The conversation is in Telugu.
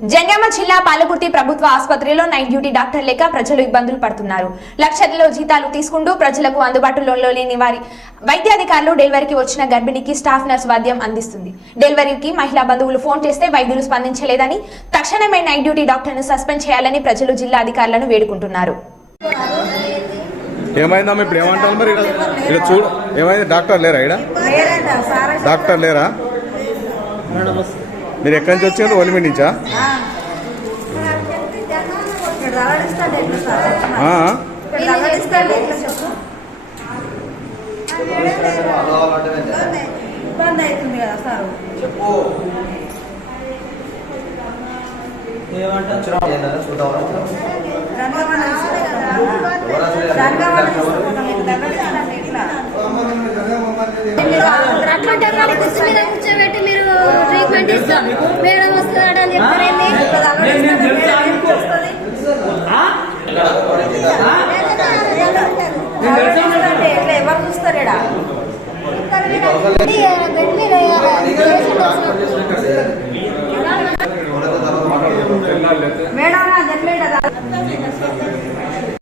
జంగామ జిల్లా పాలకుర్తి ప్రభుత్వ ఆసుపత్రిలో నైట్ డ్యూటీ డాక్టర్ లేక ప్రజలు ఇబ్బందులు పడుతున్నారు. లక్షల్లో జీతాలు తీసుకుంటూ ప్రజలకు అందుబాటులో లేని వారి వైద్యాధికారులు డెలివరీకి వచ్చిన గర్భిణికి స్టాఫ్ నర్స్ వైద్యం అందిస్తుంది. డెలివరీకి మహిళా బంధువులు ఫోన్ చేస్తే వైద్యులు స్పందించలేదని, తక్షణమే నైట్ డ్యూటీ డాక్టర్ను సస్పెండ్ చేయాలని ప్రజలు జిల్లా అధికారులను వేడుకుంటున్నారు. ఏమైందా ఇప్పుడు ఏమంటారు మరి ఇక్కడ చూడు ఏమైంది డాక్టర్ లేరా ఇక్కడ డాక్టర్ లేరా మీరు ఎక్కడి నుంచి వచ్చారు ఒలిమిడి నుంచా ఇబ్బంది అవుతుంది కదా సార్ కూర్చోబెట్టి మీరు ట్రీట్మెంట్ ఇస్తాం మేడం వస్తున్నాడని చెప్పారండి.